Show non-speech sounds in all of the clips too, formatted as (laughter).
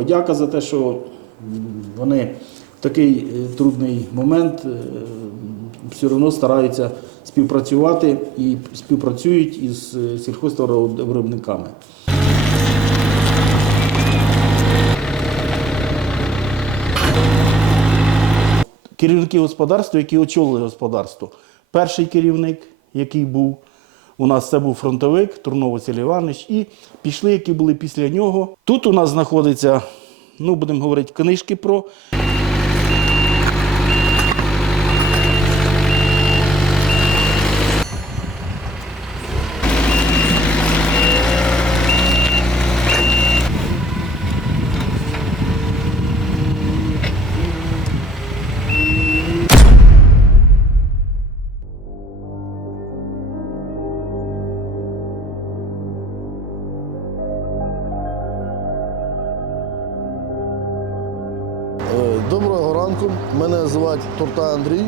подяка за те, що вони в такий е, трудний момент е, все одно стараються співпрацювати і співпрацюють із е, сільхозтоваровиробниками. Керівники господарства, які очолили господарство. Перший керівник, який був у нас, це був фронтовик Турновець Іванович, і пішли, які були після нього. Тут у нас знаходиться, ну будемо говорити, книжки про Доброго ранку. Мене звати Турта Андрій.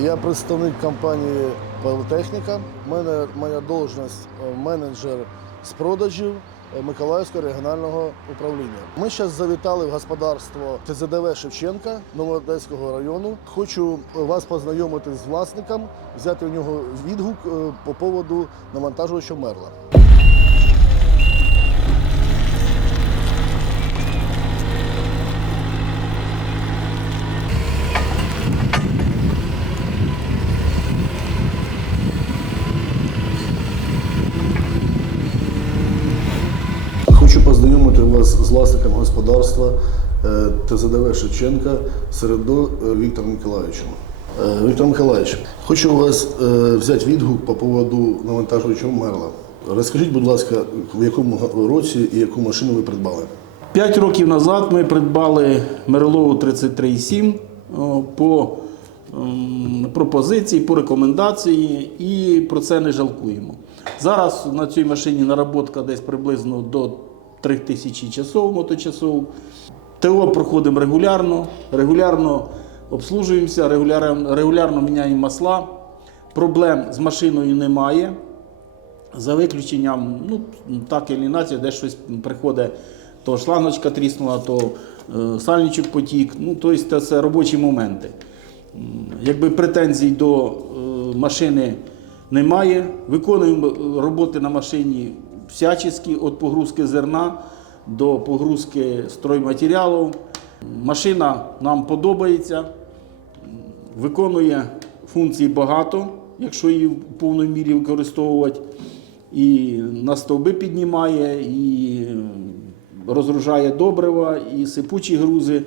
Я представник компанії Павтехніка. У мене моя должність е, менеджер з продажів е, Миколаївського регіонального управління. Ми зараз завітали в господарство ТЗДВ Шевченка Новоодеського району. Хочу вас познайомити з власником, взяти у нього відгук е, по поводу навантажувача мерла. Вас з власником господарства е, ТЗДВ Шевченка Середо е, Віктором Миколаївичем. Е, Віктор Миколаївич, хочу у вас взяти відгук по поводу навантажувача мерла. Розкажіть, будь ласка, в якому році і яку машину ви придбали? П'ять років назад ми придбали Мерлову 33,7 по ем, пропозиції, по рекомендації і про це не жалкуємо. Зараз на цій машині наработка десь приблизно до 3000 часов моточасов. ТО проходимо регулярно, регулярно обслужуємося, регулярно, регулярно міняємо масла. Проблем з машиною немає. За виключенням, ну так і інакше, де щось приходить, то шлангочка тріснула, то е, сальничок потік. Ну, тобто це робочі моменти. Якби претензій до е, машини немає. Виконуємо е, роботи на машині всячески, від погрузки зерна до погрузки стройматеріалів. Машина нам подобається виконує функцій багато, якщо її в повній мірі використовувати. І на стовби піднімає, і розгружає добрива, і сипучі грузи.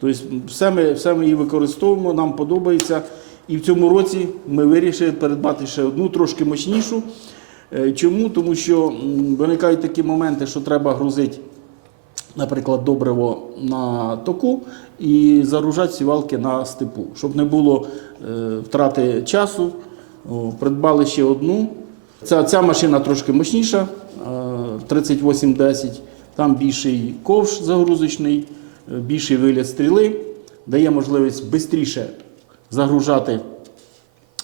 Тобто все ми, все ми її використовуємо, нам подобається. І в цьому році ми вирішили передбати ще одну трошки мощнішу. Е, Чому? Тому що виникають такі моменти, що треба грузити наприклад, добриво на току і загружати сівалки на степу, щоб не було е, втрати часу. Придбали ще одну. Ця, ця машина трошки мощніша, е, 3810. Там більший ковш загрузочний, е, більший виліт стріли, дає можливість швидше загружати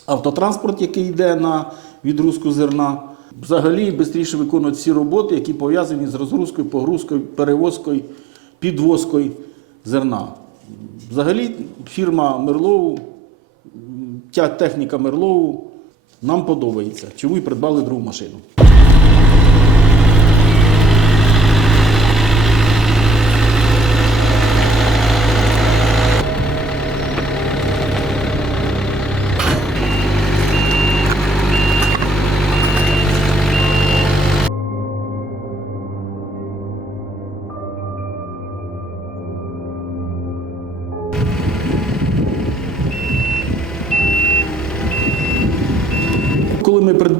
автотранспорт, який йде на відгрузку зерна. Взагалі швидше виконують всі роботи, які пов'язані з розгрузкою, погрузкою, перевозкою, підвозкою зерна. Взагалі, фірма Мерлоу, ця техніка Мерлоу нам подобається. Чому і придбали другу машину.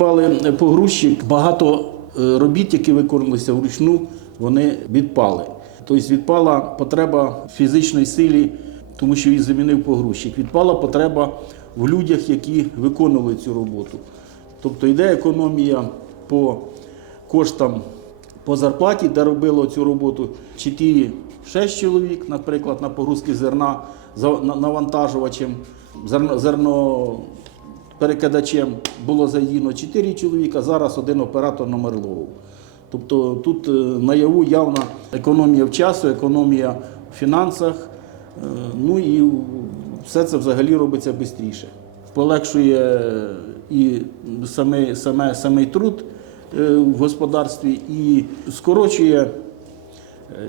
Придбали погрузчик, багато е, робіт, які виконувалися вручну, вони відпали. Тобто відпала потреба фізичної силі, тому що її замінив погрузчик. Відпала потреба в людях, які виконували цю роботу. Тобто йде економія по коштам по зарплаті, де робило цю роботу 4-6 чоловік, наприклад, на погрузки зерна навантажувачем, зерно перекидачем було задіяно 4 чоловіка, зараз один оператор на Мерлову. Тобто тут е, наяву явна економія в часу, економія в фінансах, е, ну і все це взагалі робиться швидше. Полегшує і саме, саме, самий труд е, в господарстві, і скорочує е,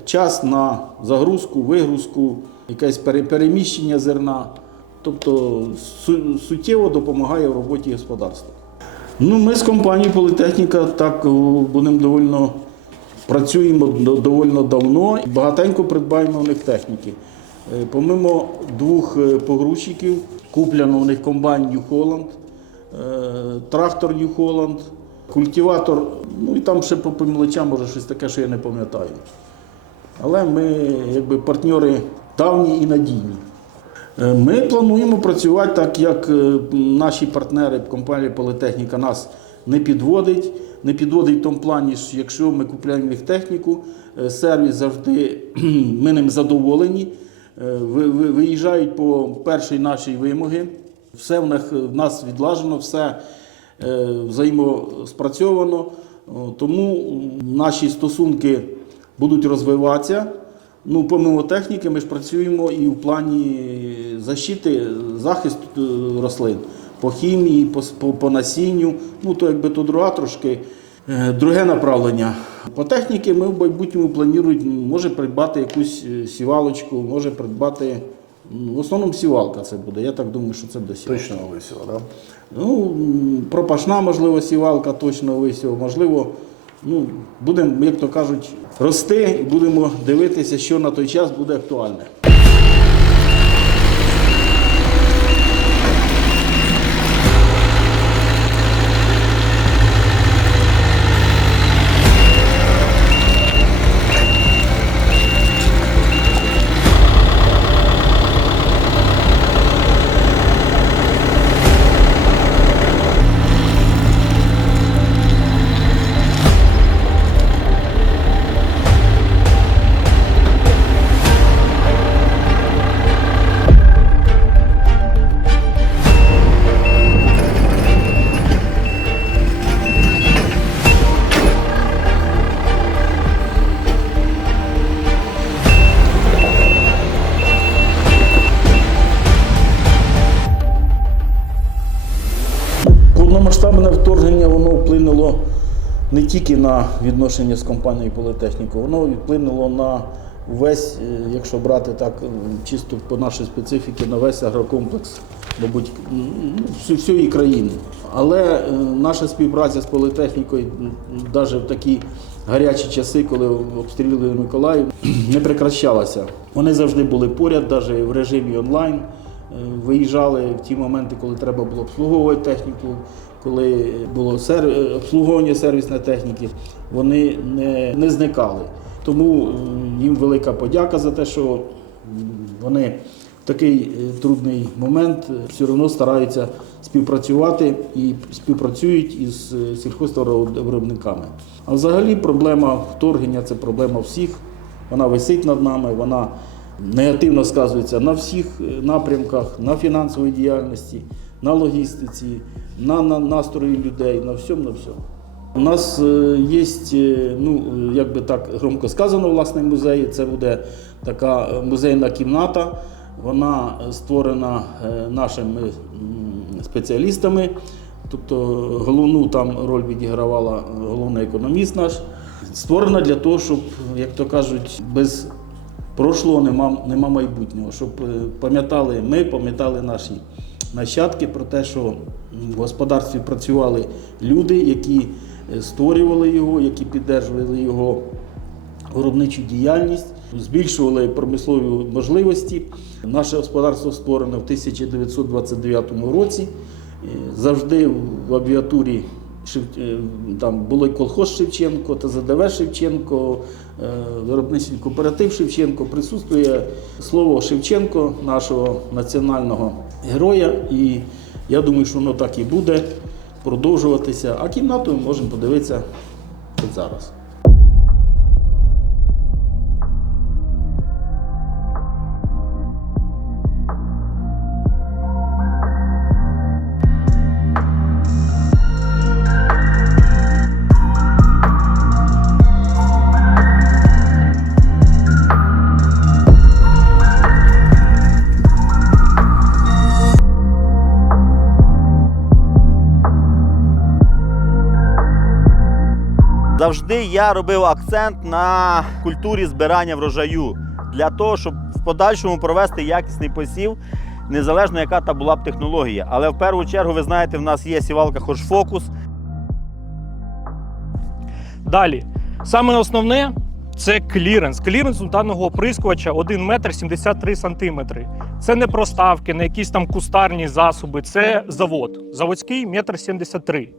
час на загрузку, вигрузку, якесь переміщення зерна. Тобто су- суттєво допомагає в роботі господарства. Ну, ми з компанією Політехніка так будемо довольно працюємо до- довольно давно. Багатенько придбаємо у них техніки. Е, Помимо двох е, погрузчиків, куплено у них комбайн New Holland, е, трактор New Holland, культиватор, ну і там ще по мелочам, може щось таке, що я не пам'ятаю. Але ми якби партнери давні і надійні. Е, Ми плануємо працювати так, як е, наші партнери компанія Політехніка нас не підводить. Не підводить в тому плані, що якщо ми купуємо їх техніку, е, сервіс завжди (clears throat) ми ним задоволені. Ви- ви- Виїжджають по першій нашій вимоги. Все в них в нас відлажено, все взаємоспрацьовано. Тому наші стосунки будуть розвиватися. Ну, помимо техніки, ми ж працюємо і в плані защити, захисту е, рослин по хімії, по, по, по насінню. Ну, то якби то друга трошки е, друге направлення. По техніці ми в майбутньому плануємо, може придбати якусь е, сівалочку, може придбати. В основному сівалка це буде. Я так думаю, що це буде сівалка. Точно весело, да? Ну, пропашна, можливо, сівалка точно висів, можливо, ну, будемо, як то кажуть, рости і будемо дивитися, що на той час буде актуальне. Повномасштабне вторгнення воно вплинуло не тільки на відношення з компанією Політехніку, воно вплинуло на весь, е, якщо брати так е, чисто по нашій специфіці, на весь агрокомплекс, мабуть, ну, всієї країни. Але е, наша співпраця з політехнікою, навіть в такі гарячі часи, коли обстрілювали Миколаїв, не прекращалася. Вони завжди були поряд, навіть в режимі онлайн. Виїжджали в ті моменти, коли треба було обслуговувати техніку, коли було сер... обслуговування сервісної техніки, вони не, не зникали. Тому їм велика подяка за те, що вони в такий е, трудний момент е, все одно стараються співпрацювати і співпрацюють із е, сільхозтоваровиробниками. А взагалі проблема вторгнення це проблема всіх. Вона висить над нами, вона негативно сказується на всіх напрямках, на фінансовій діяльності, на логістиці, на, на настрої людей, на всьому, на всьому. У нас є, ну, е, як би так громко сказано, власне, музей. Це буде така е, музейна кімната. Вона е, створена е, нашими спеціалістами. Тобто головну там роль відігравала е, головний економіст наш. Створена для того, щоб, як то кажуть, без прошлого нема, нема майбутнього, щоб е, пам'ятали ми, пам'ятали наші нащадки про те, що в господарстві працювали люди, які е, створювали його, які піддержували його виробничу діяльність, збільшували промислові можливості. Наше господарство створено в 1929 році. Е, Завжди в абіатурі там було і колхоз Шевченко, ТЗДВ Шевченко, е, виробничий кооператив Шевченко. Присутствує слово Шевченко, нашого національного героя. І я думаю, що воно так і буде продовжуватися. А кімнату ми можемо подивитися зараз. Завжди я робив акцент на культурі збирання врожаю для того, щоб в подальшому провести якісний посів, незалежно яка та була б технологія. Але в першу чергу, ви знаєте, в нас є сівалка Хоршфокус. Далі, саме основне це кліренс. Кліренс у даного оприскувача 1 метр 73 сантиметри. Це не проставки, не якісь там кустарні засоби, це завод. Заводський метр 73.